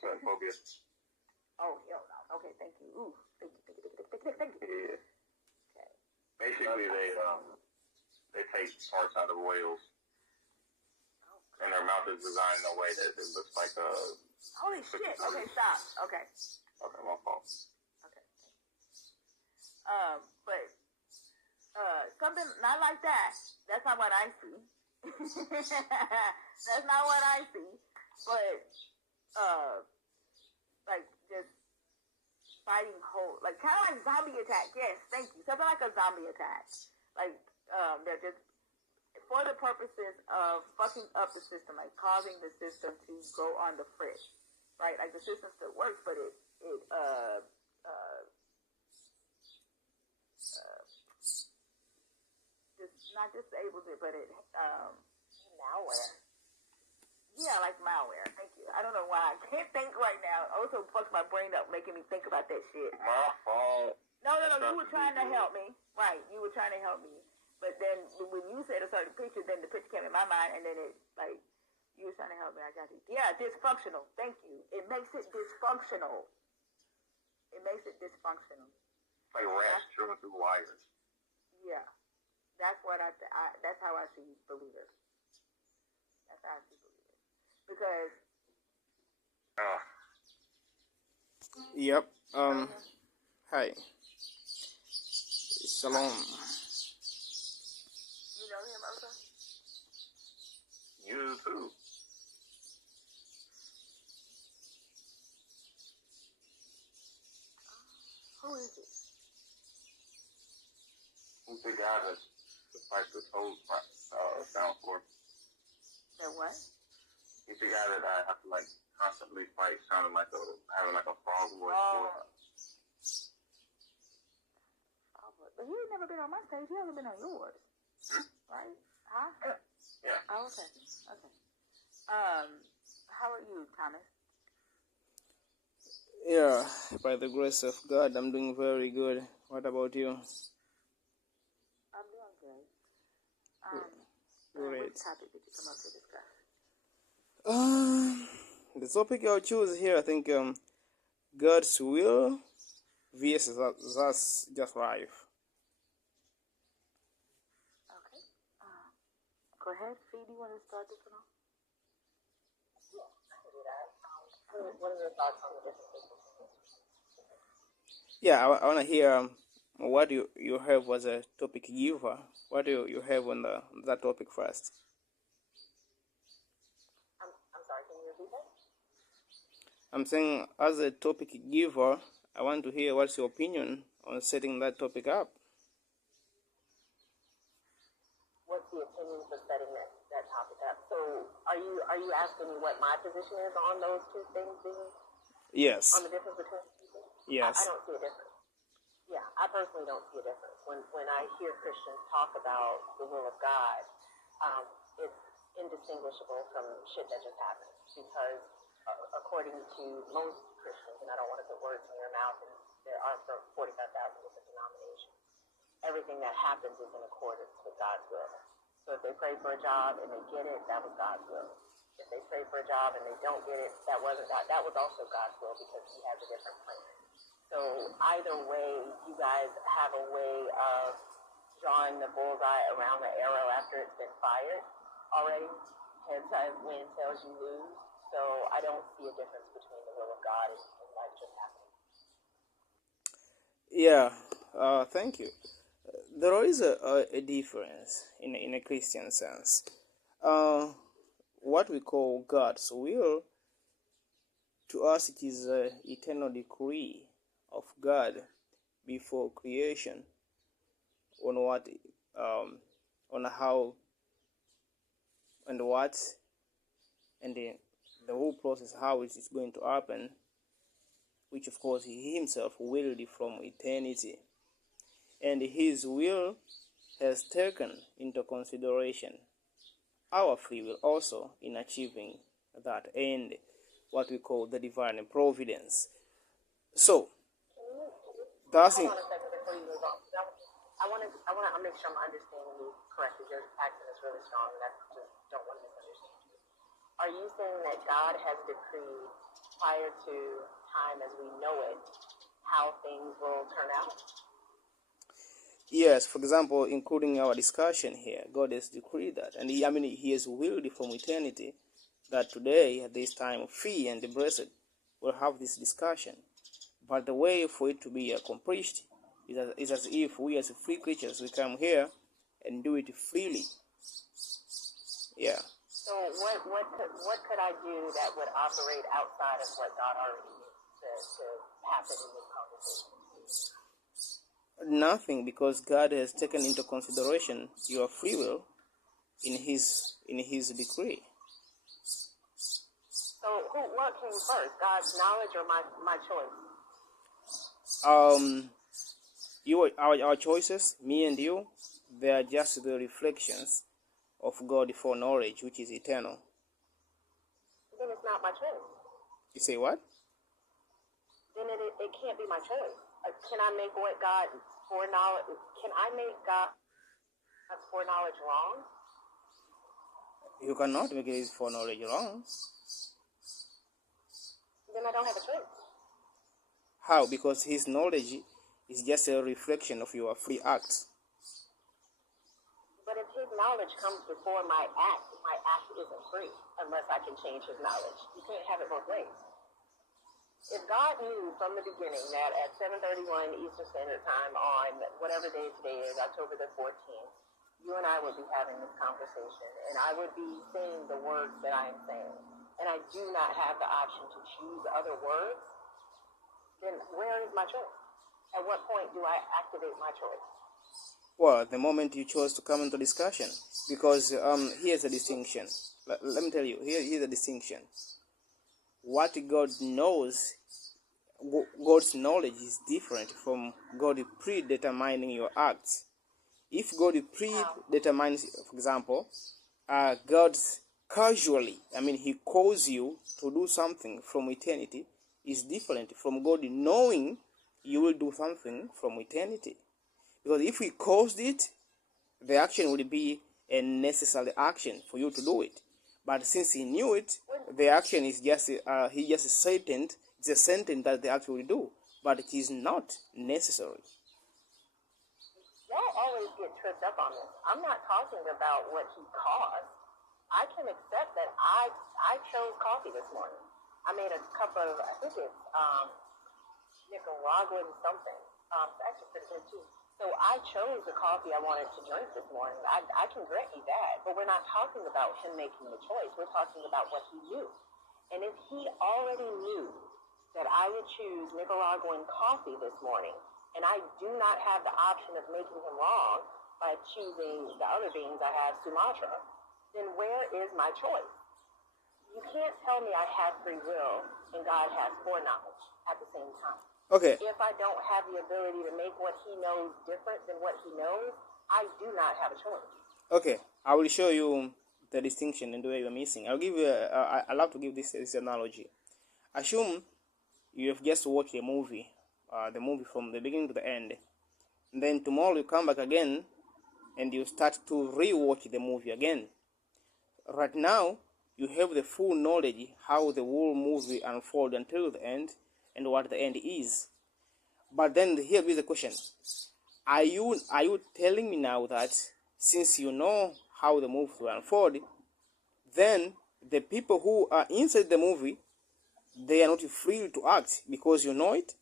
certain phobia. Oh, hell no. Okay, thank you. Ooh, thank you. Yeah. Okay. Basically, they take parts out of whales, and their mouth is designed in a way that it looks like a. Holy shit! Okay, stop. Okay. Okay, my fault. Okay. But something not like that. That's not what I see. That's not what I see. But like just fighting whole, like kind of like zombie attack. Yes, thank you. Something like a zombie attack. Like they're just for the purposes of fucking up the system, like causing the system to go on the fritz, right? Like the system still works, but it just not disables it, but it malware. Yeah, like malware. Thank you. I don't know why I can't think right now. Also fucks my brain up, making me think about that shit. My fault. No. You were trying to help me. Right. You were trying to help me. But then when you said a certain picture, then the picture came in my mind, and then it, like, you were trying to help me. I got it. Yeah, dysfunctional. Thank you. It makes it dysfunctional. Like rats chewing through wires. Yeah. That's what that's how I see believers. That's how I see believers. Because. Yep. Hi. Shalom. You know him also? You too. Who is it? Who's the guy that the fight the toad sound for? The what? He's the guy that I have to like constantly fight, sounding like having like a frog voice. But he ain't never been on my stage. He hasn't been on yours, right? Huh? Yeah. Oh, okay. How are you, Thomas? Yeah, by the grace of God, I'm doing very good. What about you? I'm doing good. Great. What topic did you come up to discuss? The topic I'll choose here, I think, God's will versus that's just life. Okay. Go ahead, Fee. Do you want to start this one off? Yeah, I can do that. What are your thoughts on the differences? Yeah, I want to hear what you have as a topic giver. What do you have on that topic first? I'm sorry, can you repeat that? I'm saying, as a topic giver, I want to hear what's your opinion on setting that topic up. What's the opinion for setting that topic up? So, are you asking me what my position is on those two things being? Yes. On the difference between people? Yes. I don't see a difference. Yeah, I personally don't see a difference. When I hear Christians talk about the will of God, it's indistinguishable from shit that just happened. Because according to most Christians, and I don't want to put words in your mouth, and there are 45,000 different denominations, everything that happens is in accordance with God's will. So if they pray for a job and they get it, that was God's will. If they pray for a job and they don't get it, that wasn't God. That was also God's will because He has a different plan. So either way, you guys have a way of drawing the bullseye around the arrow after it's been fired already. Heads win, tails you lose. So I don't see a difference between the will of God and life just happening. Yeah, thank you. There is a difference in a Christian sense. What we call God's will, to us it is an eternal decree of God before creation on what, on how and what, and the whole process, how it is going to happen, which of course He Himself willed from eternity. And His will has taken into consideration our free will also in achieving that end, what we call the divine providence. So, that's Hold on a second before you move on. I want to make sure I'm understanding you correctly. Your accent is really strong, and I just don't want to misunderstand you. Are you saying that God has decreed prior to time as we know it, how things will turn out? Yes, for example, including our discussion here, God has decreed that, and He has willed from eternity that today, at this time, Free and the Blessed will have this discussion. But the way for it to be accomplished is as if we as free creatures, we come here and do it freely. Yeah. So what could I do that would operate outside of what God already knew to happen in this conversation? Nothing, because God has taken into consideration your free will in His decree. So what came first, God's knowledge or my choice? Our choices, me and you, they are just the reflections of God's foreknowledge, which is eternal. Then it's not my choice. You say what? Then it can't be my choice. Can I make what God foreknowledge? Can I make God's foreknowledge wrong? You cannot make His foreknowledge wrong. Then I don't have a choice. How? Because His knowledge is just a reflection of your free acts. But if His knowledge comes before my act isn't free unless I can change His knowledge. You can't have it both ways. If God knew from the beginning that at 7:31 Eastern Standard Time on whatever day today is, October the 14th, you and I would be having this conversation, and I would be saying the words that I am saying, and I do not have the option to choose other words, then where is my choice? At what point do I activate my choice? Well, the moment you chose to come into discussion, because here's a distinction. Let me tell you, here's a distinction. What God knows, God's knowledge is different from God predetermining your acts. If God predetermines, for example, God casually, He calls you to do something from eternity, is different from God knowing you will do something from eternity. Because if He caused it, the action would be a necessary action for you to do it. But since He knew it, the action is just, He just sentence, it's a sentence that the action will do. But it is not necessary. Y'all always get tripped up on this. I'm not talking about what He caused. I can accept that I chose coffee this morning. I made a cup of, I think it's Nicaraguan something. It's actually pretty good too. So I chose the coffee I wanted to drink this morning. I can grant you that. But we're not talking about Him making the choice. We're talking about what He knew. And if He already knew that I would choose Nicaraguan coffee this morning, and I do not have the option of making Him wrong by choosing the other beans I have, Sumatra, then where is my choice? You can't tell me I have free will and God has foreknowledge at the same time. Okay. If I don't have the ability to make what He knows different than what He knows, I do not have a choice. Okay, I will show you the distinction and the way you're missing. I'll give you. I love to give this analogy. Assume you have just watched a movie, the movie from the beginning to the end. And then tomorrow you come back again, and you start to re-watch the movie again. Right now, you have the full knowledge how the whole movie unfolds until the end, and what the end is. But then here is the question: Are you telling me now that since you know how the movie will unfold, then the people who are inside the movie, they are not free to act because you know it?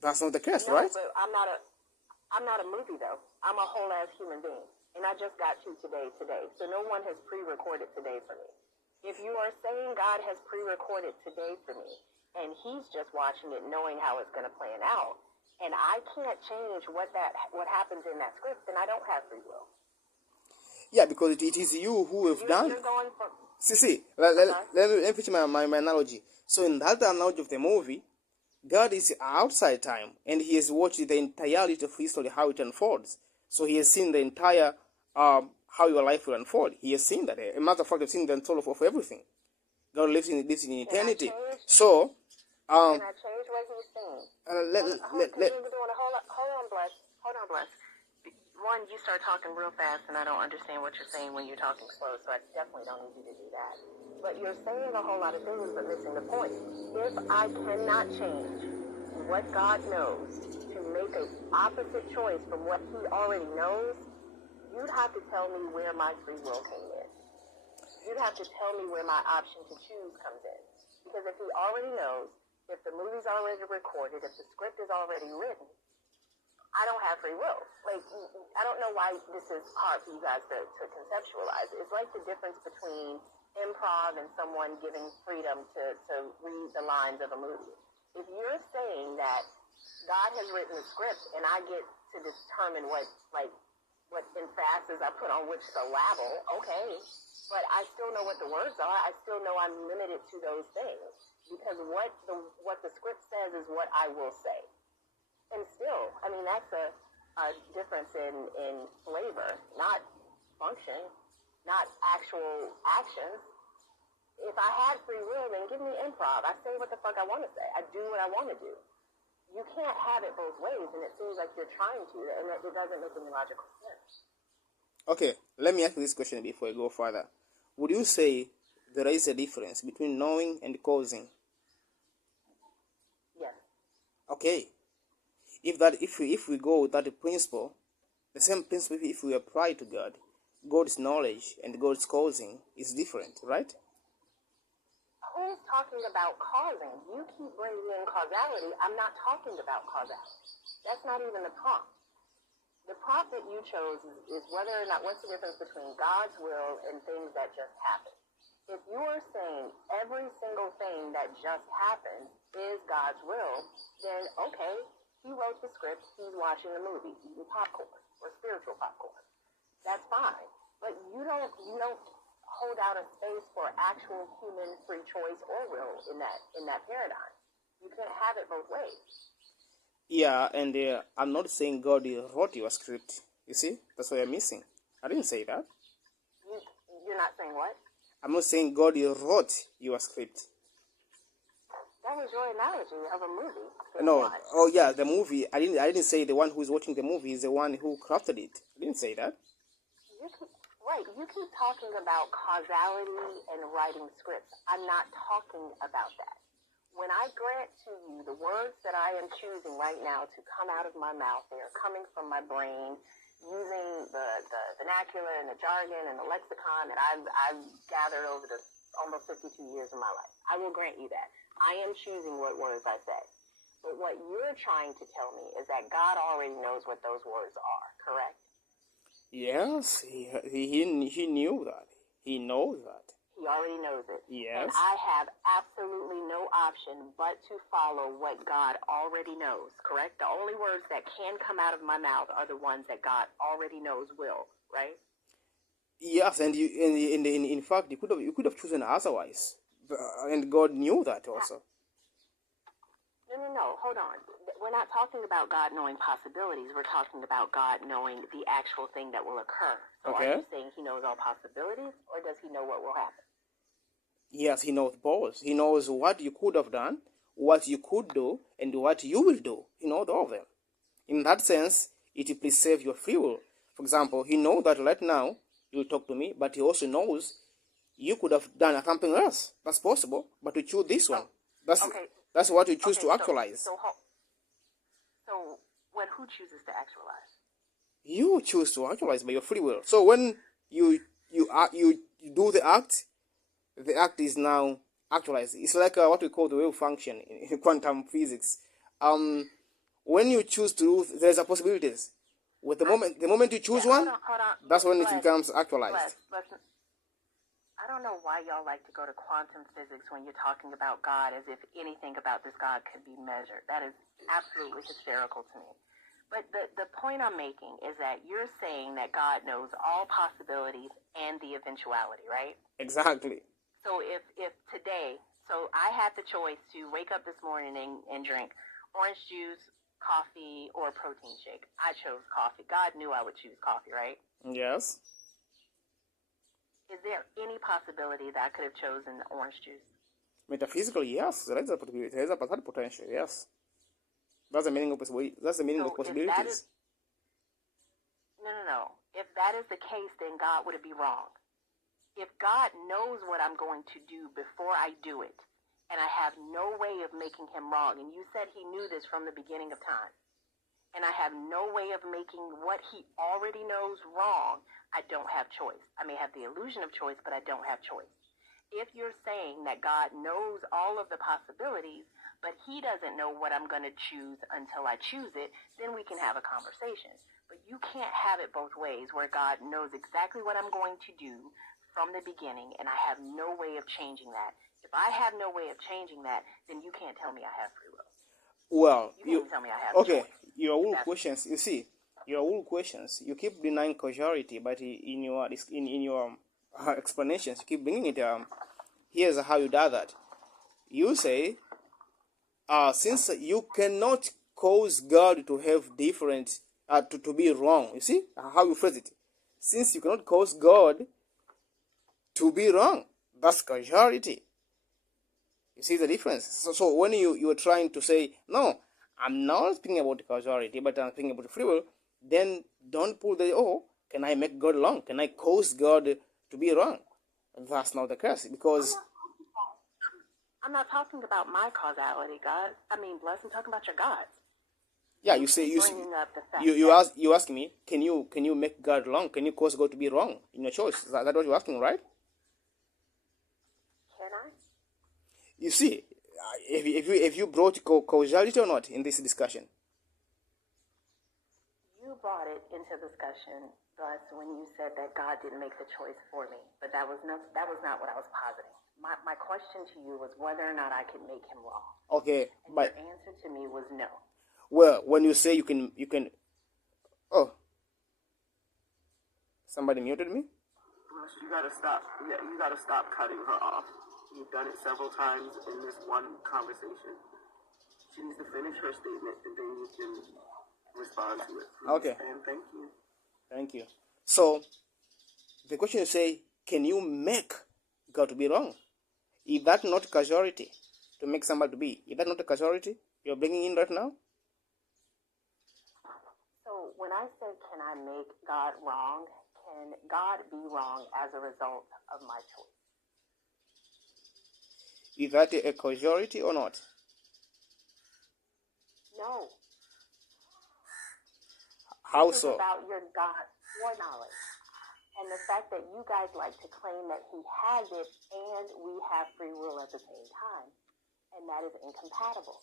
That's not the case, No, right? but I'm not a movie though. I'm a whole ass human being, and I just got to today. So no one has pre-recorded today for me. If you are saying God has pre-recorded today for me, and He's just watching it, knowing how it's going to plan out, and I can't change what happens in that script, then I don't have free will. Yeah, because it is you who have done. You're going from. Let me finish my analogy. So in that analogy of the movie, God is outside time, and He has watched the entirety of history, how it unfolds. So He has seen the entire how your life will unfold. He has seen that. A matter of fact, He's seen the unfold of everything. God lives in eternity. So, can I change what He's saying? let Hold on, Bless. one, you start talking real fast, and I don't understand what you're saying when you're talking slow, so I definitely don't need you to do that. But you're saying a whole lot of things, but missing the point. If I cannot change what God knows to make an opposite choice from what he already knows, you'd have to tell me where my free will came in. You'd have to tell me where my option to choose comes in. Because if he already knows, if the movie's already recorded, if the script is already written, I don't have free will. Like, I don't know why this is hard for you guys to conceptualize. It's like the difference between improv and someone giving freedom to read the lines of a movie. If you're saying that God has written the script and I get to determine what emphasis I put on which syllable, okay, but I still know what the words are. I still know I'm limited to those things because what the script says is what I will say. And still, I mean, that's a difference in flavor, not function, not actual actions. If I had free will, then give me improv. I say what the fuck I want to say. I do what I want to do. You can't have it both ways, and it seems like you're trying to, and it doesn't make any logical sense. Okay, let me ask you this question before I go further. Would you say there is a difference between knowing and causing? Yes. Okay. If we go with that principle, the same principle, if we apply to God, God's knowledge and God's causing is different, right? Who's talking about causing? You keep bringing in causality. I'm not talking about causality. That's not even the prompt. The prompt that you chose is whether or not, what's the difference between God's will and things that just happen? If you are saying every single thing that just happened is God's will, then okay, he wrote the script, he's watching the movie, eating popcorn, or spiritual popcorn. That's fine. But you don't hold out a space for actual human free choice or will in that paradigm. You can't have it both ways. Yeah, and I'm not saying God wrote your script. You see? That's what you're missing. I didn't say that. You're not saying what? I'm not saying God wrote your script. That was your analogy of a movie. No. Oh yeah, the movie. I didn't say the one who's watching the movie is the one who crafted it. I didn't say that. You keep talking about causality and writing scripts. I'm not talking about that. When I grant to you the words that I am choosing right now to come out of my mouth, they are coming from my brain using the vernacular and the jargon and the lexicon that I've gathered over the almost 52 years of my life. I will grant you that. I am choosing what words I say. But what you're trying to tell me is that God already knows what those words are, correct? Yes, he knew that. He knows that. He already knows it. Yes. And I have absolutely no option but to follow what God already knows, correct? The only words that can come out of my mouth are the ones that God already knows will, right? Yes, and in fact, you could have chosen otherwise, and God knew that also. No, hold on. We're not talking about God knowing possibilities. We're talking about God knowing the actual thing that will occur. So Okay. Are you saying he knows all possibilities, or does he know what will happen? Yes, he knows both. He knows what you could have done, what you could do, and what you will do. He knows all of them. In that sense, it preserves your free will. For example, he knows that right now you will talk to me, but he also knows you could have done something else. That's possible, but you choose this one. That's what you choose to actualize. So who chooses to actualize? You choose to actualize by your free will. So when you do the act is now actualized. It's like what we call the wave function in quantum physics. When you choose to do, there's a possibilities. With the moment you choose one, hold on. that's when it becomes actualized. I don't know why y'all like to go to quantum physics when you're talking about God as if anything about this God could be measured. That is absolutely hysterical to me. But the point I'm making is that you're saying that God knows all possibilities and the eventuality, right? Exactly. So if today, so I had the choice to wake up this morning and drink orange juice, coffee, or protein shake. I chose coffee. God knew I would choose coffee, right? Yes. Is there any possibility that I could have chosen orange juice? Metaphysically, yes. There is a possibility. There is a potential, yes. That's the meaning of possibility. That's the meaning of possibilities. No. If that is the case, then God would be wrong. If God knows what I'm going to do before I do it, and I have no way of making him wrong, and you said he knew this from the beginning of time, and I have no way of making what he already knows wrong, I don't have choice. I may have the illusion of choice, but I don't have choice. If you're saying that God knows all of the possibilities, but he doesn't know what I'm going to choose until I choose it, then we can have a conversation. But you can't have it both ways, where God knows exactly what I'm going to do from the beginning, and I have no way of changing that. If I have no way of changing that, then you can't tell me I have free will. Well, you can't tell me I have okay, choice. your all questions, you see, your all questions, you keep denying causality, but in your explanations, you keep bringing it. Here's how you do that. You say, since you cannot cause God to have different, to be wrong. You see how you phrase it. Since you cannot cause God to be wrong, that's causality. You see the difference? So when you are trying to say, no, I'm not thinking about causality, but I'm thinking about free will, then don't pull can I make God wrong? Can I cause God to be wrong? That's not the case, because I'm not talking about my causality, God. I mean, bless. I'm talking about your God's. Yeah, you ask me, can you make God wrong? Can you cause God to be wrong in your choice? That's what you're asking, right? Can I? You see, if you brought causality or not in this discussion. You brought it into discussion, Bless, when you said that God didn't make the choice for me, but that was not what I was positing. My question to you was whether or not I could make him wrong. Okay, and but your answer to me was no. Well, when you say you can. Oh, somebody muted me. You gotta stop. Yeah, you gotta stop cutting her off. You've done it several times in this one conversation. She needs to finish her statement, and then you can respond to it. Please. Okay. And thank you. Thank you. So, the question is, say, can you make God to be wrong? Is that not causality? To make somebody to be? Is that not a causality you're bringing in right now? So when I say, can I make God wrong? Can God be wrong as a result of my choice? Is that a causality or not? No. How this so? is about your God foreknowledge. And the fact that you guys like to claim that he has it and we have free will at the same time. And that is incompatible.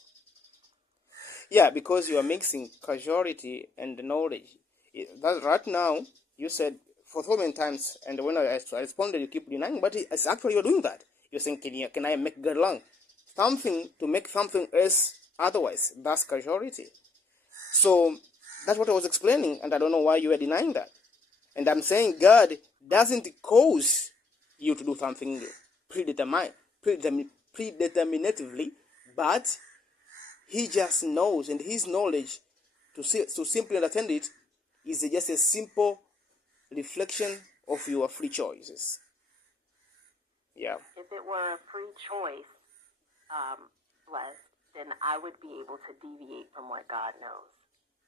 Yeah, because you are mixing causality and knowledge. That right now, you said for so many times, and when I responded, you keep denying, but it's actually you're doing that. You're saying, can I make God wrong? Something to make something else otherwise. That's causality. So that's what I was explaining, and I don't know why you are denying that. And I'm saying God doesn't cause you to do something predeterminatively, but he just knows, and his knowledge to simply understand it is just a simple reflection of your free choices. Yeah. If it were a free choice, blessed, then I would be able to deviate from what God knows.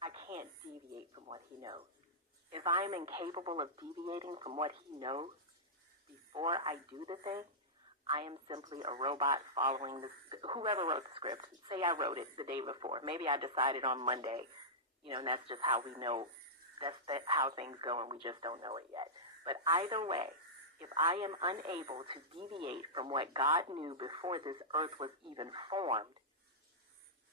I can't deviate from what he knows. If I am incapable of deviating from what he knows before I do the thing, I am simply a robot following whoever wrote the script. Say I wrote it the day before. Maybe I decided on Monday, and that's just how we know. That's how things go, and we just don't know it yet. But either way, if I am unable to deviate from what God knew before this earth was even formed,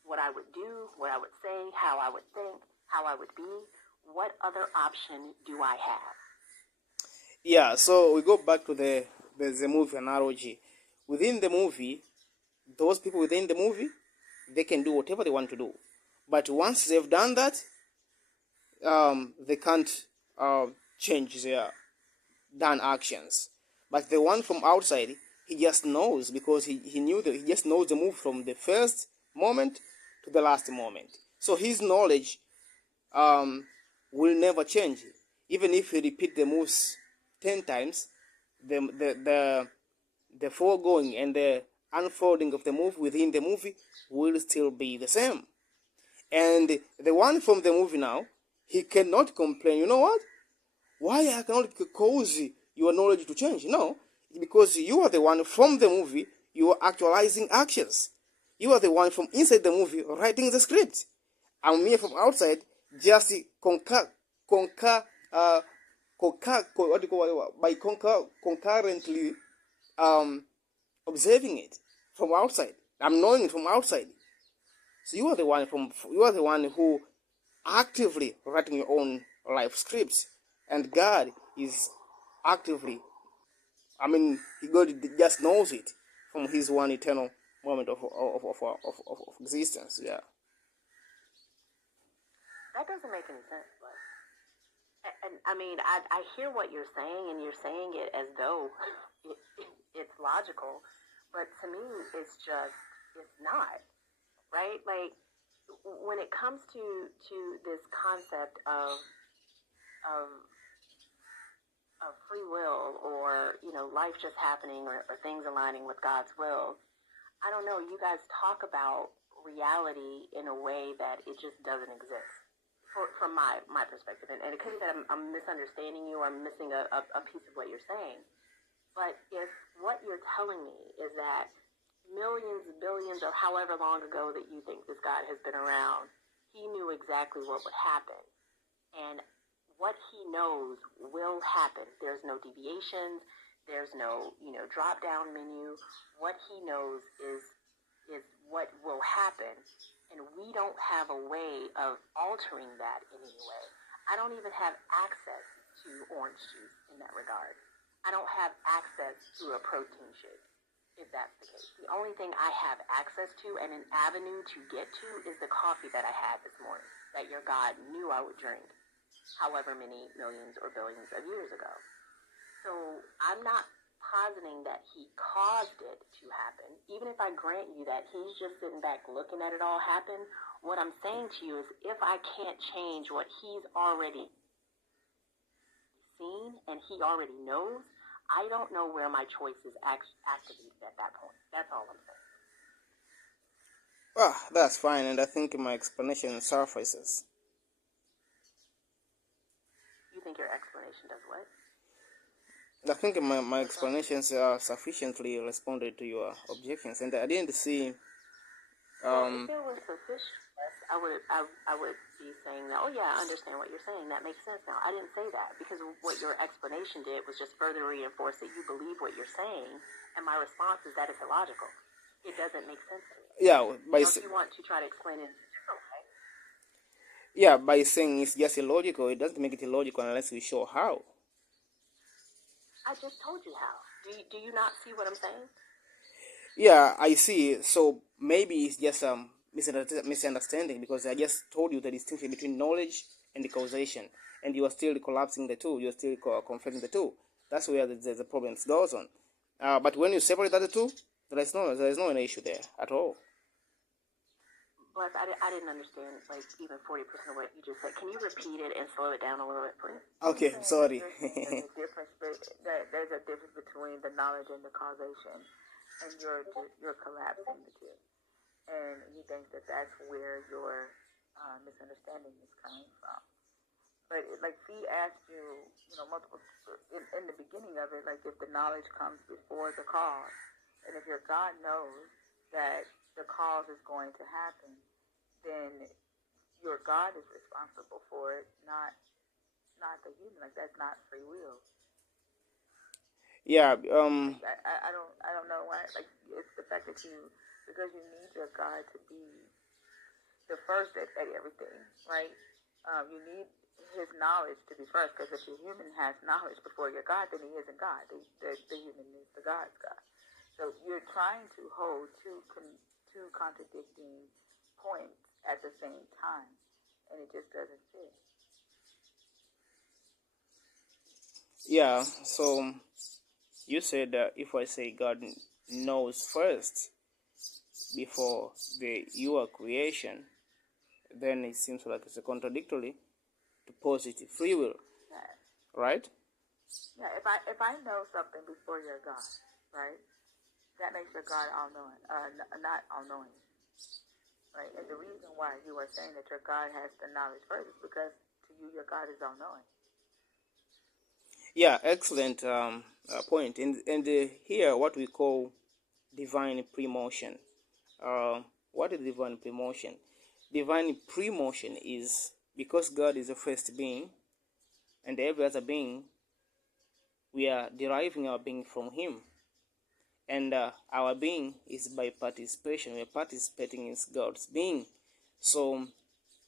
what I would do, what I would say, how I would think, how I would be, what other option do I have? Yeah, so we go back to the movie analogy. Within the movie, those people within the movie, they can do whatever they want to do. But once they've done that, they can't change their done actions. But the one from outside, he just knows, because he just knows the move from the first moment to the last moment. So his knowledge will never change. Even if he repeat the moves 10 times, the foregoing and the unfolding of the move within the movie will still be the same. And the one from the movie now, he cannot complain. You know what? why I cannot cause your knowledge to change? No, because you are the one from the movie, you are actualizing actions. You are the one from inside the movie writing the script. I'm here from outside, just concurrently observing it from outside. I'm knowing it from outside. So you are the one who actively writing your own life scripts, and God is actively. God just knows it from His one eternal moment of existence. Yeah. That doesn't make any sense. And I mean, I hear what you're saying, and you're saying it as though it's logical, but to me, it's not, right? Like, when it comes to this concept of free will, or, life just happening, or things aligning with God's will, I don't know, you guys talk about reality in a way that it just doesn't exist. From my perspective, and it could be that I'm misunderstanding you, or I'm missing a piece of what you're saying. But if what you're telling me is that millions, billions, or however long ago that you think this God has been around, He knew exactly what would happen, and what He knows will happen. There's no deviations. There's no drop down menu. What He knows is what will happen. And we don't have a way of altering that in any way. I don't even have access to orange juice in that regard. I don't have access to a protein shake, if that's the case. The only thing I have access to and an avenue to get to is the coffee that I had this morning, that your God knew I would drink however many millions or billions of years ago. So I'm not positing that He caused it to happen. Even if I grant you that He's just sitting back looking at it all happen, what I'm saying to you is, if I can't change what He's already seen and He already knows, I don't know where my choice is activated at that point. That's all I'm saying. Well, that's fine, and I think my explanation suffices. You think your explanation does what? I think my explanations are sufficiently responded to your objections, and I didn't see. Well, if it was sufficient, I would be saying that. Oh yeah, I understand what you're saying. That makes sense now. I didn't say that because what your explanation did was just further reinforce that you believe what you're saying, and my response is that it's illogical. It doesn't make sense to me. Yeah, if you want to try to explain it in a different way. Yeah, by saying it's just illogical, it doesn't make it illogical unless we show how. I just told you how. Do you not see what I'm saying? Yeah, I see. So maybe it's just misunderstanding, because I just told you the distinction between knowledge and the causation, and you are still collapsing the two. You are still conflating the two. That's where the problem goes on. But when you separate the two, there is no issue there at all. Bless, I didn't understand even 40% of what you just said. Can you repeat it and slow it down a little bit, please? Okay, sorry. There's a difference between the knowledge and the causation, and you're collapsing the two, and you think that that's where your misunderstanding is coming from. But Fee asked you, multiple in the beginning of it, if the knowledge comes before the cause, and if your God knows that the cause is going to happen, then your God is responsible for it, not the human. That's not free will. Yeah. I don't know why. It's the fact that because you need your God to be the first at everything, right? You need His knowledge to be first, because if the human has knowledge before your God, then he isn't God. The human is the God's God. So you're trying to hold two contradicting points at the same time, and it just doesn't fit. Yeah, so you said that if I say God knows first before your creation, then it seems like it's a contradictory to positive free will, Yeah. right? Yeah, if I know something before your God, right? That makes your God all-knowing, not all-knowing, right? And the reason why you are saying that your God has the knowledge first is because to you your God is all-knowing. Yeah, excellent point. And here, what we call divine premotion. What is divine premotion? Divine premotion is because God is the first being, and every other being, we are deriving our being from Him. And our being is by participation. We are participating in God's being. So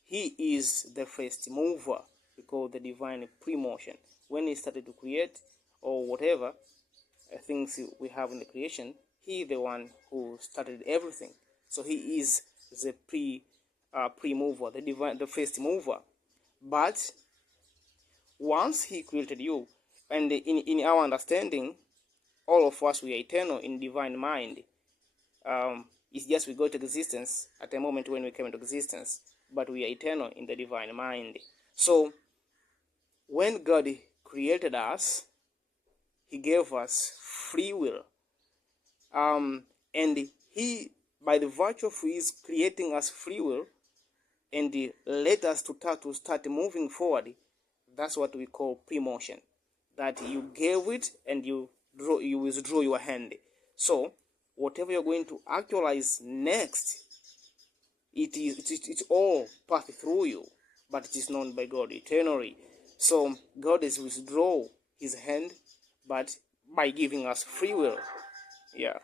He is the first mover. We call the divine premotion. When He started to create or whatever things we have in the creation, He the one who started everything. So He is the pre-mover, the first mover. But once He created you, and in our understanding, all of us, we are eternal in divine mind. It's just we got existence at a moment when we came into existence, but we are eternal in the divine mind. So when God created us, He gave us free will. And He, by the virtue of His creating us free will, and let us to start moving forward, that's what we call premotion. That you gave it and you withdraw your hand. So whatever you're going to actualize next, it's all passed through you, but it is known by God eternally. So God is withdraw His hand, but by giving us free will. Yeah.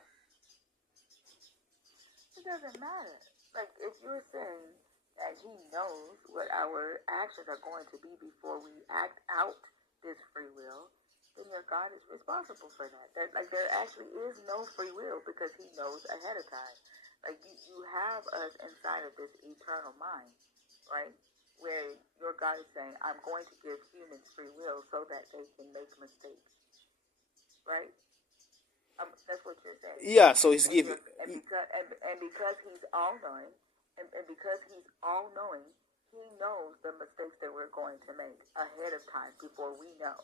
It doesn't matter. Like, if you're saying that He knows what our actions are going to be before we act out this free will, then your God is responsible for that. Like, there actually is no free will because He knows ahead of time. Like, you have us inside of this eternal mind, right? Where your God is saying, I'm going to give humans free will so that they can make mistakes, right? That's what you're saying. Yeah, so He's giving... because He's all-knowing, and because He's all-knowing, He knows the mistakes that we're going to make ahead of time before we know.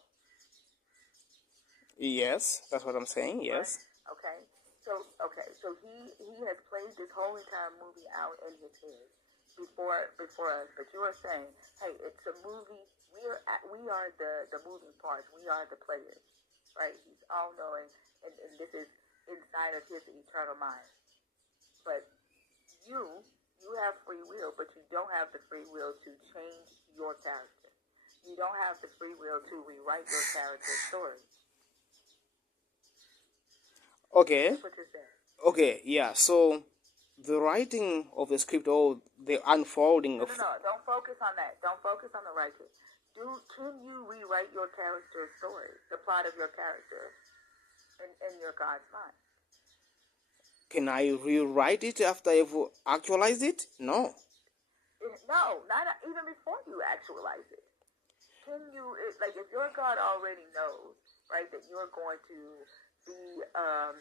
Yes, that's what I'm saying, yes. Right? So he has played this whole entire movie out in His head before us, but you are saying, hey, it's a movie, we are the moving parts, we are the players, right? He's all-knowing, and this is inside of His eternal mind. But you have free will, but you don't have the free will to change your character. You don't have the free will to rewrite your character's story. Okay. That's what you're saying. Okay, yeah, so the writing of the script or the unfolding of... No, don't focus on that. Don't focus on the writing. Can you rewrite your character's story, the plot of your character, in your God's mind? Can I rewrite it after I've actualized it? No. No, not even before you actualize it. Can you, like, if your God already knows, right, that you're going to be a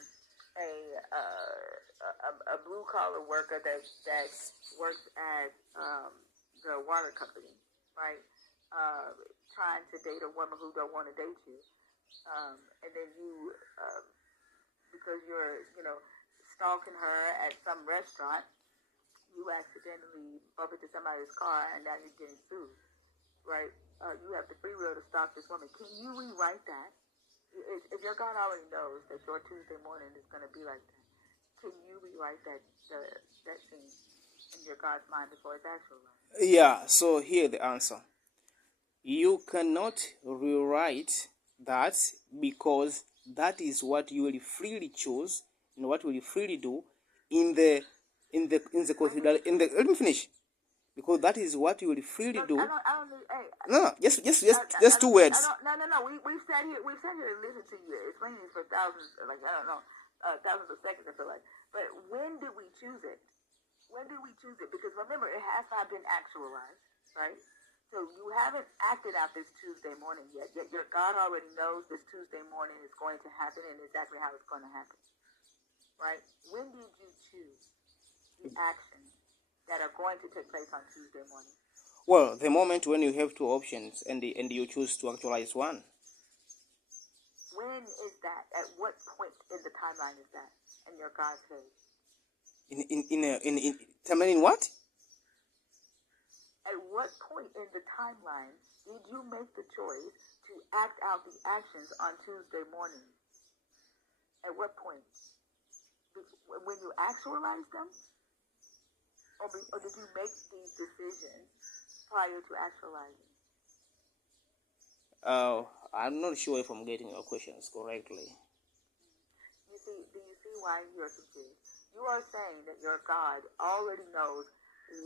blue collar worker that works at the water company, right? Trying to date a woman who don't want to date you, and then you, because you're stalking her at some restaurant, you accidentally bump into somebody's car, and now you're getting sued, right? You have the free will to stalk this woman. Can you rewrite that? If your God already knows that your Tuesday morning is going to be like that, can you rewrite that scene in your God's mind before it's actualized? Yeah, so here the answer. You cannot rewrite that because that is what you will freely choose and what you will freely do in the let me finish. Because that is what you will freely do. Just 2 words. No. We've sat here and listened to you explain this for thousands, thousands of seconds, I feel like. But when did we choose it? Because remember, it has not been actualized, right? So you haven't acted out this Tuesday morning yet. Yet your God already knows this Tuesday morning is going to happen and exactly how it's going to happen, right? When did you choose the actions that are going to take place on Tuesday morning? Well, the moment when you have 2 options and you choose to actualize one. When is that? At what point in the timeline is that in your God's head? In timeline what? At what point in the timeline did you make the choice to act out the actions on Tuesday morning? At what point? When you actualized them? Or did you make these decisions prior to actualizing? I'm not sure if I'm getting your questions correctly. Do you see why you're confused? You are saying that your God already knows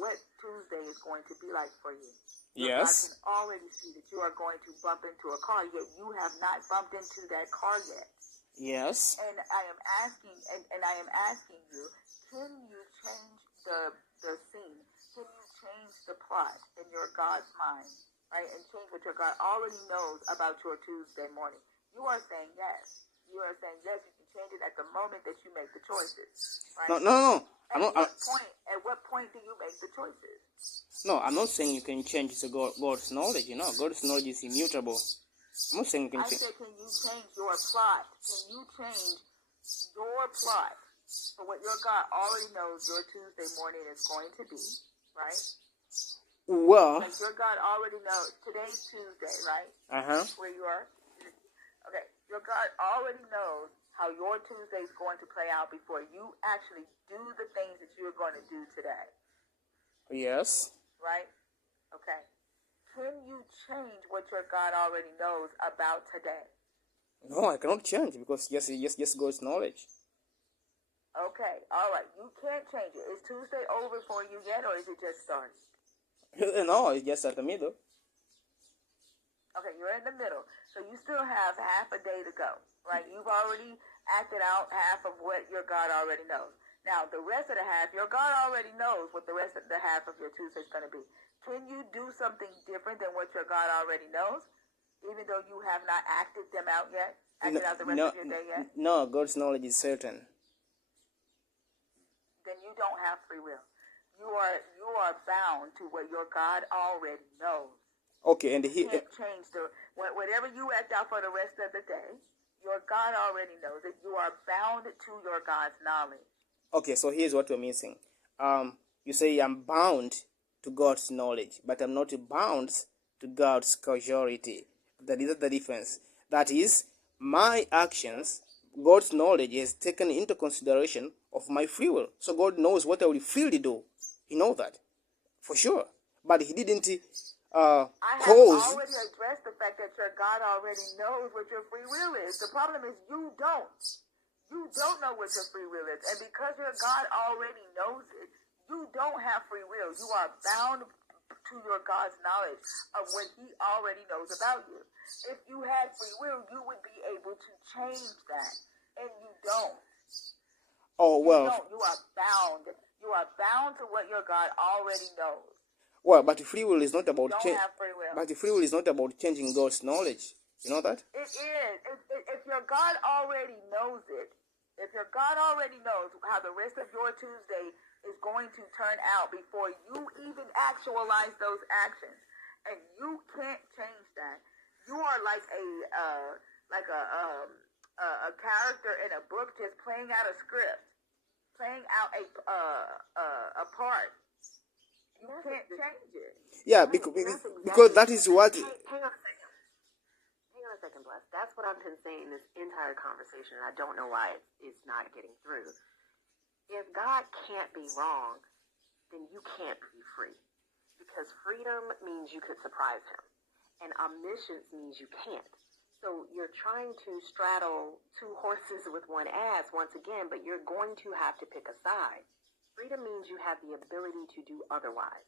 what Tuesday is going to be like for you. Your God Yes. can already see that you are going to bump into a car, yet you have not bumped into that car yet. Yes. And I am asking you, can you change the scene? Can you change the plot in your God's mind, right? And change what your God already knows about your Tuesday morning. You are saying yes. You are saying yes. You can change it at the moment that you make the choices, right? No. At what point do you make the choices? No, I'm not saying you can change God's knowledge. God's knowledge is immutable. I'm not saying you can I change. said, can you change your plot? Can you change your plot for what your God already knows your Tuesday morning is going to be, right? Well. Like your God already knows today's Tuesday, right? Where you are. Okay, your God already knows how your Tuesday is going to play out before you actually do the things that you're going to do today. Yes. Right? Okay. Can you change what your God already knows about today? No, I cannot change because yes, God's knowledge. Okay, all right. You can't change it. Is Tuesday over for you yet, or is it just starting? No, it's just at the middle. Okay, you're in the middle. So you still have half a day to go, right? You've already acted out half of what your God already knows. Now, the rest of the half, your God already knows what the rest of the half of your Tuesday is going to be. Can you do something different than what your God already knows, even though you have not acted them out yet? Acted out the rest of your day yet? No, God's knowledge is certain. Then you don't have free will. You are bound to what your God already knows. Okay, and you can't change whatever you act out for the rest of the day. Your God already knows it. You are bound to your God's knowledge. Okay, so here's what we're missing. You say I'm bound to God's knowledge, but I'm not bound to God's causality. That is the difference. That is, my actions, God's knowledge is taken into consideration of my free will. So God knows what I will freely do. He knows that, for sure. But He didn't I have already addressed the fact that your God already knows what your free will is. The problem is you don't. You don't know what your free will is. And because your God already knows it, you don't have free will. You are bound to your God's knowledge of what He already knows about you. If you had free will, you would be able to change that. And you don't. Oh, well. You don't. You are bound. You are bound to what your God already knows. Well, but free will is not about change. Have free will. But free will is not about changing God's knowledge. You know that? It is. If your God already knows it, if your God already knows how the rest of your Tuesday is going to turn out before you even actualize those actions, and you can't change that, you are like a character in a book just playing out a script, playing out a part. You can't change it. Yeah, because that is what... Hang on a second, Bless. That's what I've been saying this entire conversation, and I don't know why it's not getting through. If God can't be wrong, then you can't be free. Because freedom means you could surprise Him. And omniscience means you can't. So you're trying to straddle two horses with one ass once again, but you're going to have to pick a side. Freedom means you have the ability to do otherwise.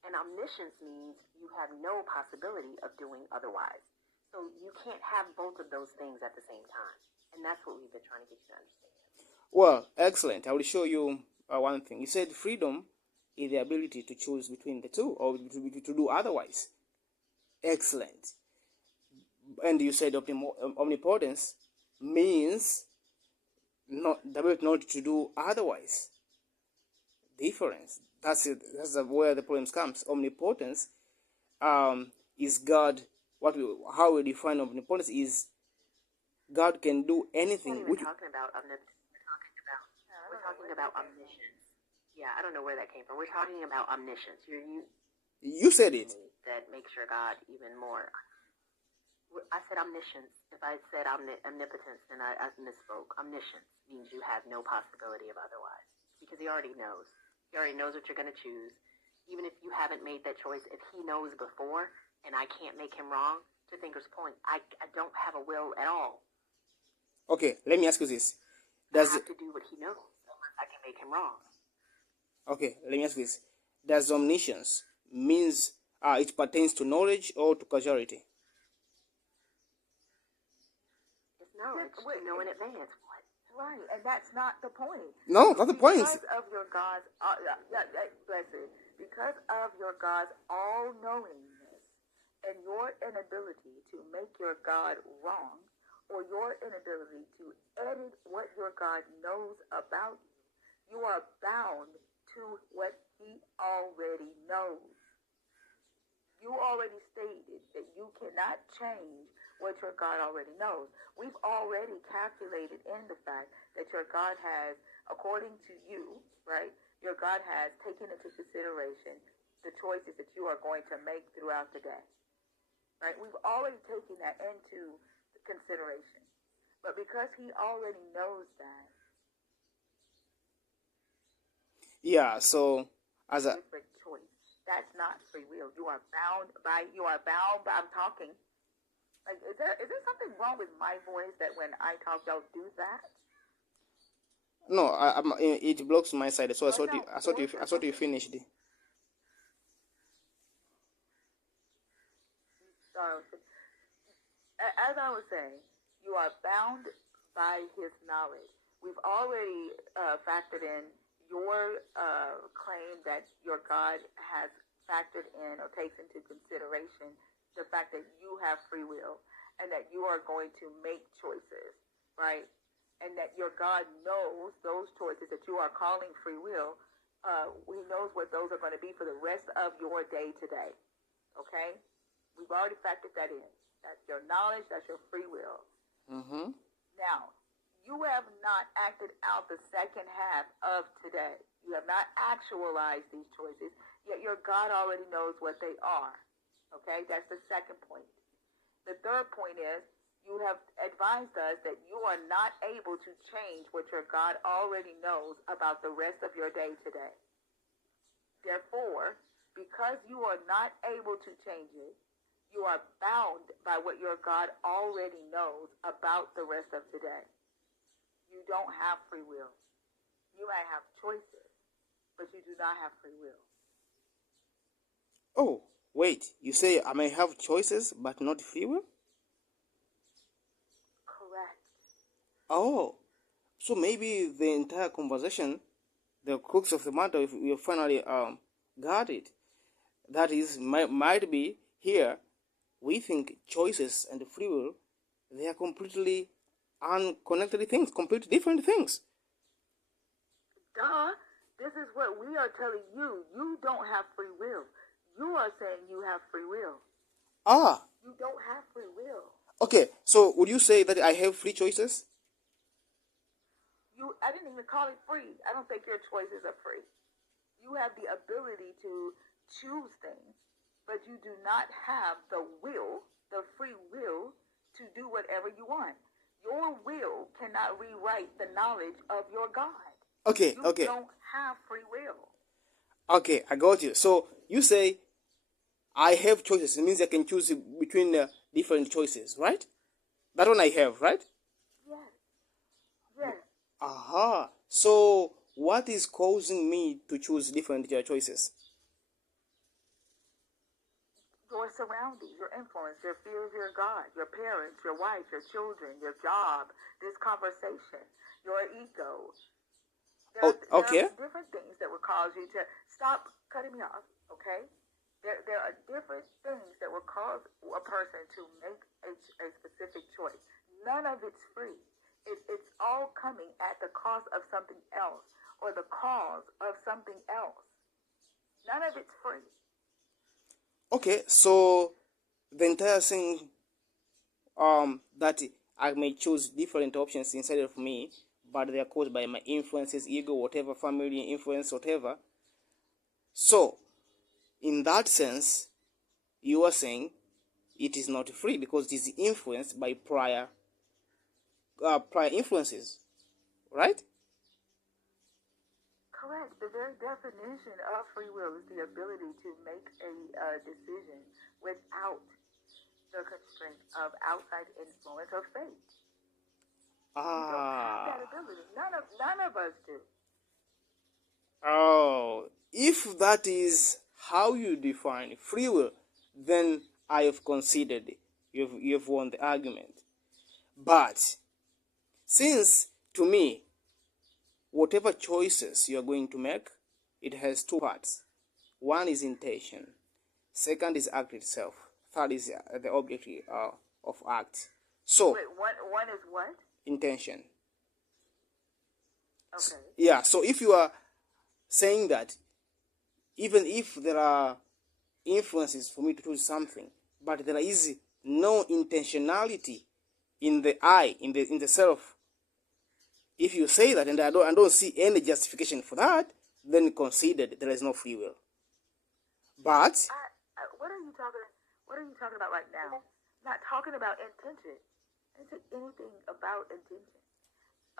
And omniscience means you have no possibility of doing otherwise. So you can't have both of those things at the same time. And that's what we've been trying to get you to understand. Well, excellent. I will show you one thing. You said freedom is the ability to choose between the two or to do otherwise. Excellent. And you said omnipotence means the ability not to do otherwise. Difference. That's it. That's where the problems comes. Omnipotence is God. How we define omnipotence is God can do anything. We're talking about omnipotence. We're talking about omniscience. Yeah, I don't know where that came from. We're talking about omniscience. You said it. That makes your God even more. I said omniscience. If I said omnipotence, then I misspoke. Omniscience means you have no possibility of otherwise, because he already knows. He already knows what you're going to choose. Even if you haven't made that choice, if he knows before, and I can't make him wrong, to Thinker's point, I don't have a will at all. Okay, let me ask you this. I have to do what he knows, unless I can make him wrong. Okay, let me ask you this. Does omniscience means it pertains to knowledge or to causality? Knowledge to know in advance what. Right, and that's not the point. No, that's the point. Because of your God's, because of your God's all-knowingness and your inability to make your God wrong, or your inability to edit what your God knows about you, you are bound to what he already knows. You already stated that you cannot change what your God already knows. We've already calculated in the fact that your God has, according to you, right, your God has taken into consideration the choices that you are going to make throughout the day. Right? We've already taken that into consideration. But because he already knows that. Yeah, so as a different choice. That's not free will. You are bound by, I'm talking. Like, is there something wrong with my voice that when I talk, y'all do that? no, it blocks my side. So I thought you finished. As I was saying, you are bound by his knowledge. We've already factored in your claim that your God has factored in or takes into consideration the fact that you have free will and that you are going to make choices, right? And that your God knows those choices that you are calling free will. He knows what those are going to be for the rest of your day today, okay? We've already factored that in. That's your knowledge, that's your free will. Mm-hmm. Now, you have not acted out the second half of today. You have not actualized these choices, yet your God already knows what they are. Okay, that's the second point. The third point is you have advised us that you are not able to change what your God already knows about the rest of your day today. Therefore, because you are not able to change it, you are bound by what your God already knows about the rest of today. You don't have free will. You may have choices, but you do not have free will. Oh, wait, you say I may have choices but not free will? Correct. Oh, so maybe the entire conversation, the crux of the matter, if we finally got it, that is, might be here, we think choices and free will, they are completely unconnected things, completely different things. Duh. This is what we are telling you. You don't have free will. You are saying you have free will. Ah. You don't have free will. Okay, so would you say that I have free choices? I didn't even call it free. I don't think your choices are free. You have the ability to choose things, but you do not have the will, the free will, to do whatever you want. Your will cannot rewrite the knowledge of your God. Okay. You don't have free will. Okay, I got you. So you say I have choices. It means I can choose between different choices, right? That one I have, right? Yes. Aha. So what is causing me to choose different choices? Your surroundings, your influence, your fear of your God, your parents, your wife, your children, your job, this conversation, your ego. There are different things that will cause you to stop cutting me off, okay? There are different things that will cause a person to make a specific choice. None of it's free. It's all coming at the cost of something else or the cause of something else. None of it's free. Okay, so the entire thing that I may choose different options inside of me, but they are caused by my influences, ego, whatever, family influence, whatever. So in that sense, you are saying it is not free because it is influenced by prior influences, right? Correct. The very definition of free will is the ability to make a decision without the constraint of outside influence or fate. You don't have that ability. None of us do. Oh, if that is how you define free will, then I have conceded. You've won the argument. But since, to me, whatever choices you are going to make, it has two parts. One is intention. Second is act itself. Third is the object of act. So, wait, one is what? Intention. Okay. Yeah, so if you are saying that even if there are influences for me to choose something, but there is no intentionality in the I, in the self, if you say that and I don't see any justification for that, then conceded there is no free will. But what are you talking about right now? I'm not talking about intention. I didn't say anything about intention.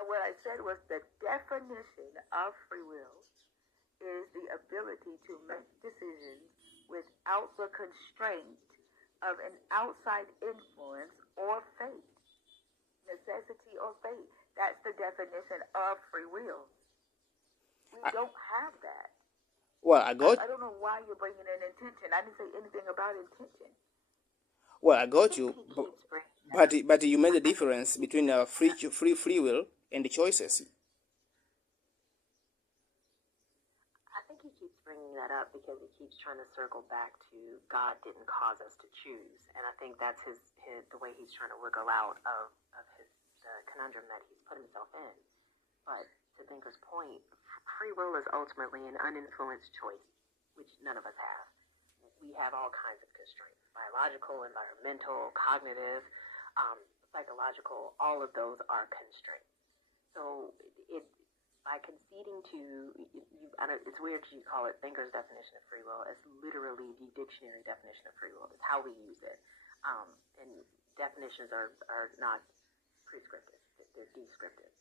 What I said was the definition of free will is the ability to make decisions without the constraint of an outside influence or fate, necessity or fate. That's the definition of free will. We don't have that. Well, I don't know why you're bringing in intention. I didn't say anything about intention. Well, I got you, but you made a difference between free will and the choices. I think he keeps bringing that up because he keeps trying to circle back to God didn't cause us to choose, and I think that's his the way he's trying to wiggle out of his conundrum that he's put himself in. But to Thinker's point, free will is ultimately an uninfluenced choice, which none of us have. We have all kinds of constraints: biological, environmental, cognitive, psychological. All of those are constraints. So by conceding to, it's weird you call it Thinker's definition of free will. It's literally the dictionary definition of free will. It's how we use it. And definitions are not prescriptive. They're descriptive.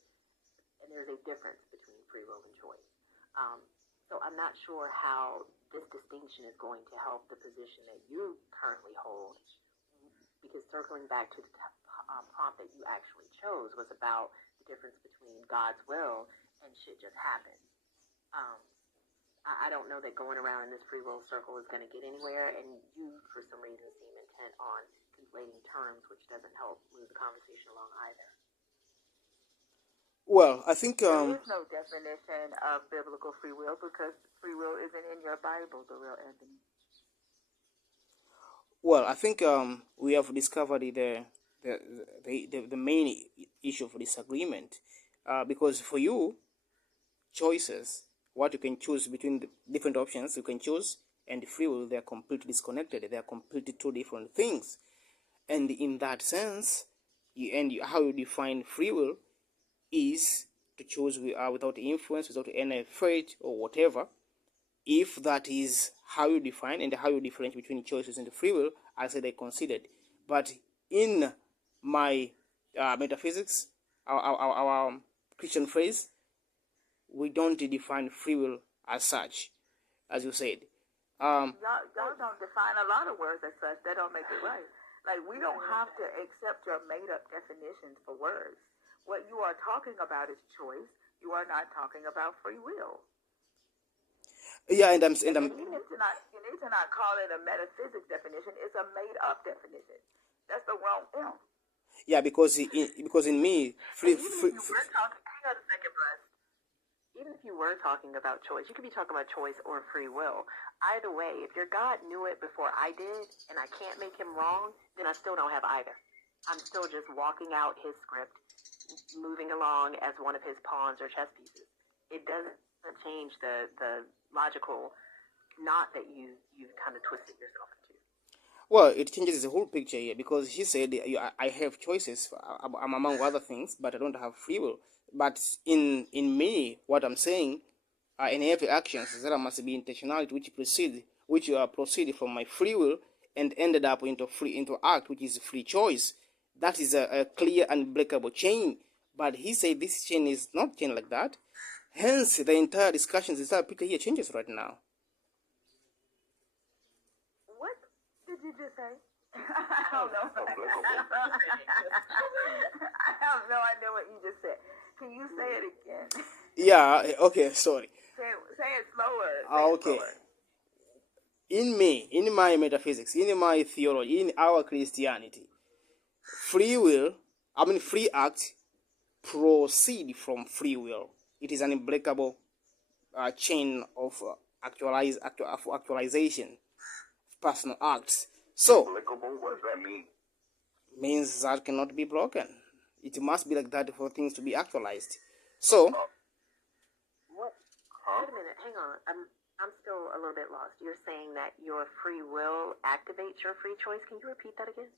And there's a difference between free will and choice. So I'm not sure how this distinction is going to help the position that you currently hold, because circling back to the prompt that you actually chose was about the difference between God's will and shit just happens. I don't know that going around in this free will circle is going to get anywhere, and you, for some reason, seem intent on conflating terms, which doesn't help move the conversation along either. Well, I think there is no definition of biblical free will because free will isn't in your Bible, the real Anthony. Well, I think we have discovered the main issue of disagreement, because for you, choices, what you can choose between the different options you can choose, and free will, they are completely disconnected. They are completely two different things. And in that sense, how you define free will is to choose without influence, without any fate or whatever. If that is how you define and how you differentiate between choices and free will, I said I considered. But in my metaphysics, our Christian phrase, we don't define free will as such, as you said. Y'all don't define a lot of words as such. That don't make it right. Like, we don't have to accept your made-up definitions for words. What you are talking about is choice. You are not talking about free will. Yeah, and I'm you need to not call it a metaphysics definition. It's a made-up definition. That's the wrong thing. Yeah, because in me, hang on a second, Russ. Even if you were talking about choice, you could be talking about choice or free will. Either way, if your God knew it before I did, and I can't make him wrong, then I still don't have either. I'm still just walking out his script, moving along as one of his pawns or chess pieces. It doesn't change the logical knot that you've kind of twisted yourself into. Well, it changes the whole picture here, because he said I have choices among other things, but I don't have free will. But in me, what I'm saying, in every action, there must be intentionality which precedes which proceeded from my free will and ended up into act, which is free choice. That is a clear and unbreakable chain. But he said this chain is not chain like that. Hence, the entire discussions, the entire picture here changes right now. What did you just say? I don't know. I have no idea what you just said. Can you say it again? Yeah, okay, sorry. Say it slower. Okay. In my metaphysics, in my theology, in our Christianity, free act proceed from free will. It is an unbreakable chain of actualization, personal acts. So, what does that mean? Means that cannot be broken. It must be like that for things to be actualized. So, What? Wait a minute. Hang on. I'm still a little bit lost. You're saying that your free will activates your free choice. Can you repeat that again?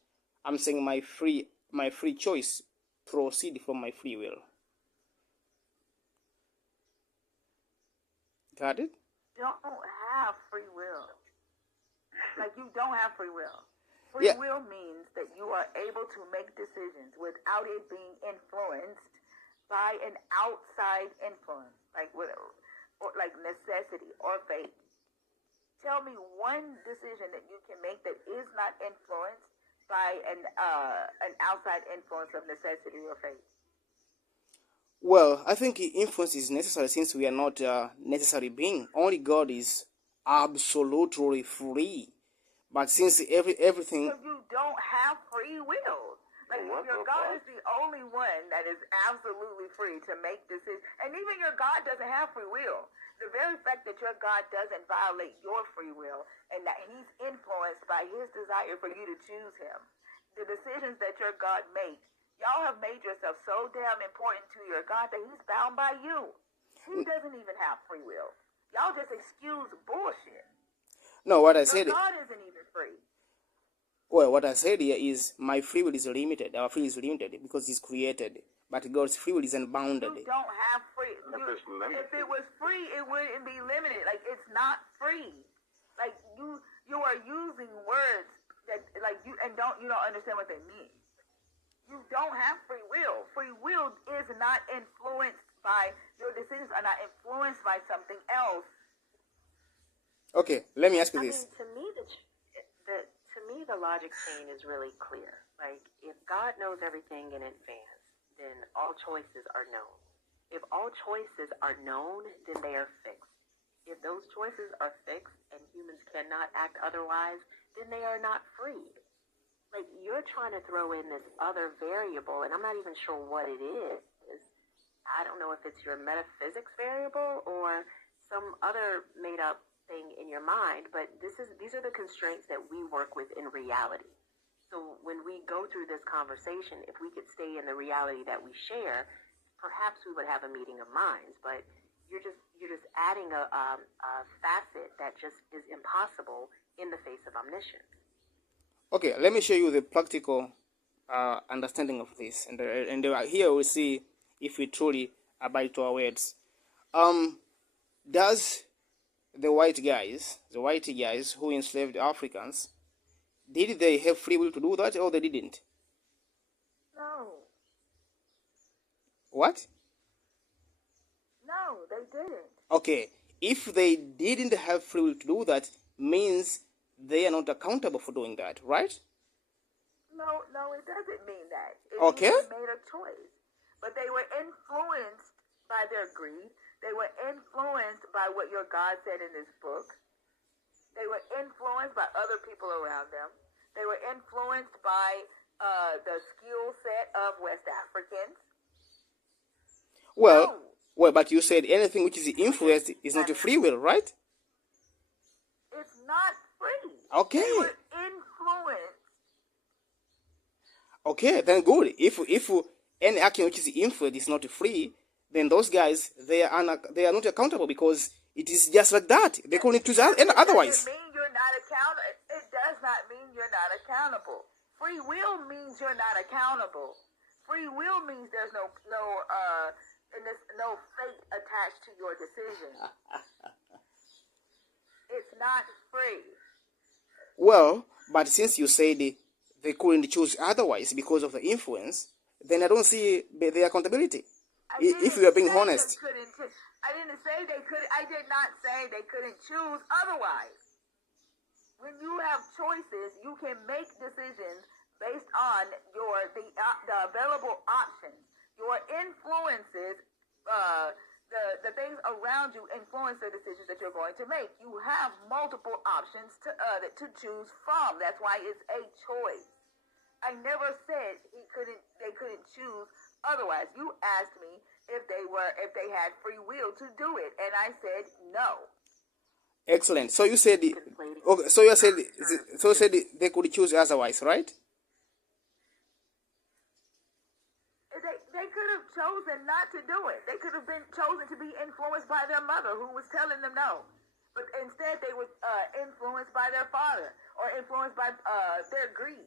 I'm saying my free choice proceed from my free will. Got it? Don't have free will. Like, you don't have free will. Free will means that you are able to make decisions without it being influenced by an outside influence, like necessity or fate. Tell me one decision that you can make that is not influenced by an outside influence of necessity or fate. Well, I think influence is necessary since we are not necessary being. Only God is absolutely free. But since everything... So you don't have free will. Like, your God is the only one that is absolutely free to make decisions. And even your God doesn't have free will. The very fact that your God doesn't violate your free will and that he's influenced by his desire for you to choose him. The decisions that your God makes, y'all have made yourself so damn important to your God that he's bound by you. He doesn't even have free will. Y'all just excuse bullshit. No, what I said... God isn't even free. Well, what I said here is my free will is limited. Our free will is limited because it's created. But God's free will is unbounded. You don't have free. If it was free, it wouldn't be limited. Like, it's not free. Like, you are using words that, like, you don't understand what they mean. You don't have free will. Free will is not influenced by, your decisions are not influenced by something else. Okay, let me ask you this. I mean, to me, the logic chain is really clear. Like, if God knows everything in advance, then all choices are known. If all choices are known, then they are fixed. If those choices are fixed and humans cannot act otherwise, then they are not free. Like, you're trying to throw in this other variable, and I'm not even sure what it is. I don't know if it's your metaphysics variable or some other made-up thing in your mind, but these are the constraints that we work with in reality. So when we go through this conversation, if we could stay in the reality that we share, perhaps we would have a meeting of minds. But you're just adding a facet that just is impossible in the face of omniscience. Okay, let me show you the practical understanding of this, and here we see if we truly abide to our words. Does the white guys who enslaved Africans, did they have free will to do that, or they didn't? No. What? No, they didn't. Okay, if they didn't have free will to do that, means they are not accountable for doing that, right? No, it doesn't mean that. It Okay. means they made a choice. But they were influenced by their greed. They were influenced by what your God said in this book. They were influenced by other people around them. They were influenced by the skill set of West Africans. Well, but you said anything which is influenced is not a free will, right? It's not free. Okay. They were influenced. Okay, then good. If any action which is influenced is not free, then those guys they are not accountable because it is just like that. They couldn't choose otherwise. It does not mean you're not accountable. Free will means you're not accountable. Free will means there's no fate attached to your decision. It's not free. Well, but since you said they couldn't choose otherwise because of the influence, then I don't see the accountability. If you are being honest. I didn't say they could. I did not say they couldn't choose otherwise. When you have choices, you can make decisions based on the available options. Your influences, the things around you influence the decisions that you're going to make. You have multiple options to choose from. That's why it's a choice. I never said they couldn't choose otherwise. You asked me if they had free will to do it, and I said no. Excellent. So you said okay. So you said they could choose otherwise, right? They could have chosen not to do it. They could have been chosen to be influenced by their mother, who was telling them no. But instead, they were influenced by their father or influenced by their greed.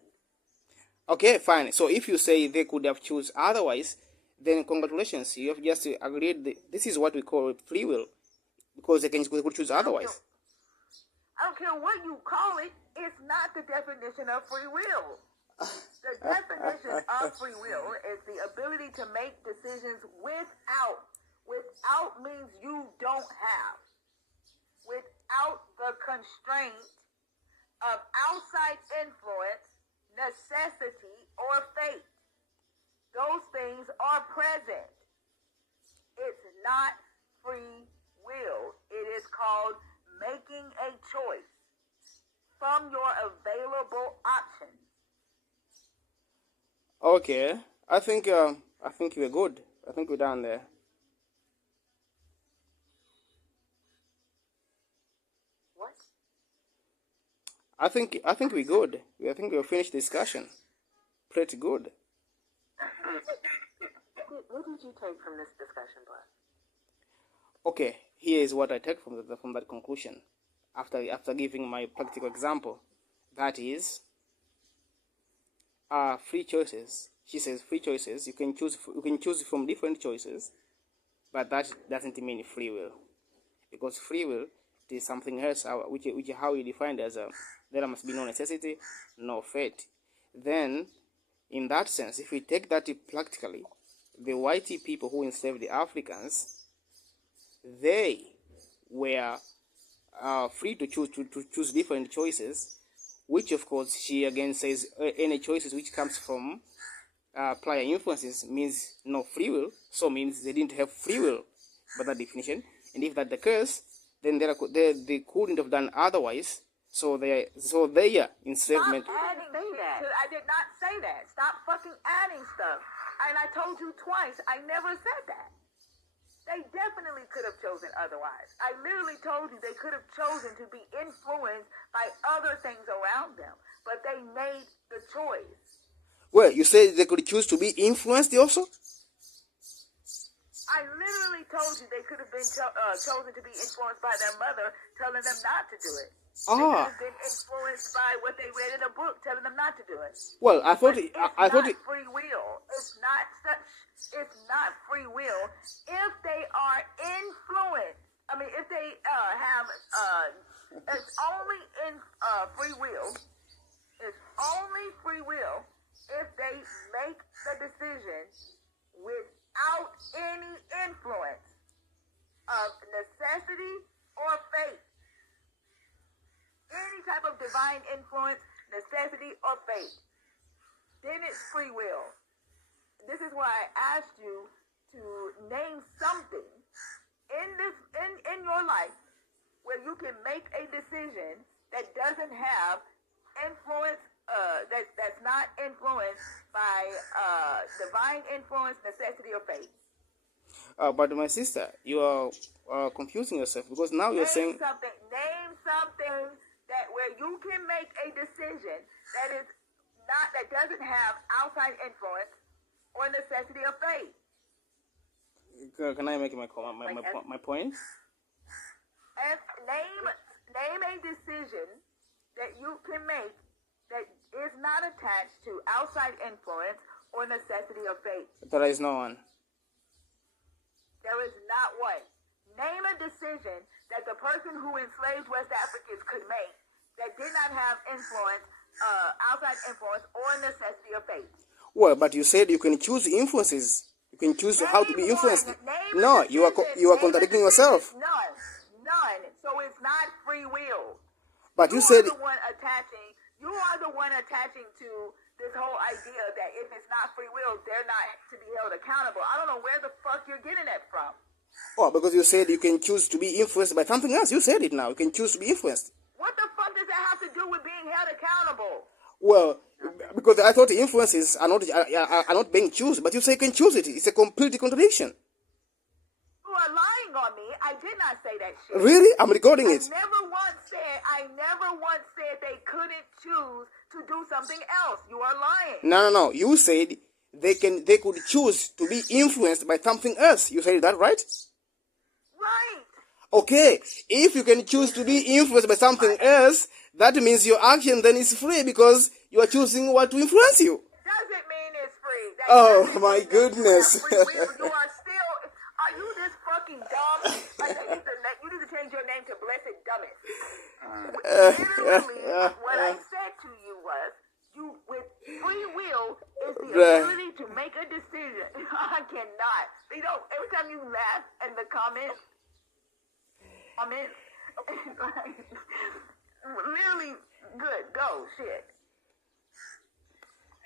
Okay, fine. So if you say they could have choose otherwise, then congratulations, you have just agreed. This is what we call free will, because they could choose otherwise. I don't care what you call it. It's not the definition of free will. The definition of free will is the ability to make decisions without. Without means you don't have. Without the constraint of outside influence, necessity, or fate. Those things are present. It's not free will. It is called making a choice from your available options. Okay, I think we're good. I think we're done there. What? I think we're good. I think we'll finish discussion. Pretty good. What did you take from this discussion, Black? Okay, here is what I take from that conclusion. After giving my practical example, that is, free choices. She says free choices. You can choose from different choices, but that doesn't mean free will, because free will is something else, which how you define it as there must be no necessity, no fate. Then, in that sense, if we take that practically, the white people who enslaved the Africans, they were free to choose different choices, which of course she again says any choices which comes from prior influences means no free will, so means they didn't have free will by that definition. And if that's the case, then they couldn't have done otherwise. So their enslavement. Stop adding shit. I did not say that. Stop fucking adding stuff. And I told you twice, I never said that. They definitely could have chosen otherwise. I literally told you they could have chosen to be influenced by other things around them, but they made the choice. Well, you said they could choose to be influenced also? I literally told you they could have been chosen to be influenced by their mother, telling them not to do it. They could have been influenced by what they read in a book, telling them not to do it. Well, I thought it's I thought not free will. It's not free will if they are influenced. I mean, if they have it's only in free will. It's only free will if they make the decision without any influence of necessity or fate. Any type of divine influence, necessity, or fate. Then it's free will. This is why I asked you to name something in your life where you can make a decision that doesn't have influence, that's not influenced by divine influence, necessity, or fate. But my sister, you are confusing yourself, because now you're saying Name something that where you can make a decision that doesn't have outside influence or necessity or fate. Can I make my point? Name a decision that you can make that is not attached to outside influence or necessity or fate. There is no one. There is not one. Name a decision that the person who enslaved West Africans could make that did not have influence, outside influence, or necessity of fate. Well, but you said you can choose influences. You can choose how to be influenced. No, you are contradicting yourself. None. So it's not free will. But you said You are the one attaching to this whole idea that if it's not free will, they're not to be held accountable. I don't know where the fuck you're getting that from. oh, because you said you can choose to be influenced by something else. You said it now. You can choose to be influenced. What the fuck does that have to do with being held accountable? Well, because I thought influences are not being chosen, but you say you can choose it. It's a complete contradiction. You are lying on me. I did not say that shit. Really? I'm recording it. I never once said they couldn't choose to do something else. You are lying. No. You said they could choose to be influenced by something else. You said that, right? Right. Okay. If you can choose to be influenced by something else, that means your action then is free because you are choosing what to influence you. Doesn't mean it's free. Oh my goodness. You are still. Are you this fucking dumb? Like you need to change your name to Blessed Dumbest. Literally, what I said to you was, you with free will is the ability to make a decision. I cannot. You know, every time you laugh in the comments, literally good. Go shit.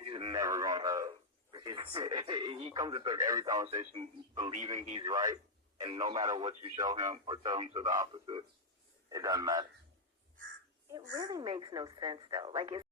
He's never gonna. He comes into every conversation believing he's right, and no matter what you show him or tell him to the opposite, it doesn't matter. It really makes no sense, though. Like, it's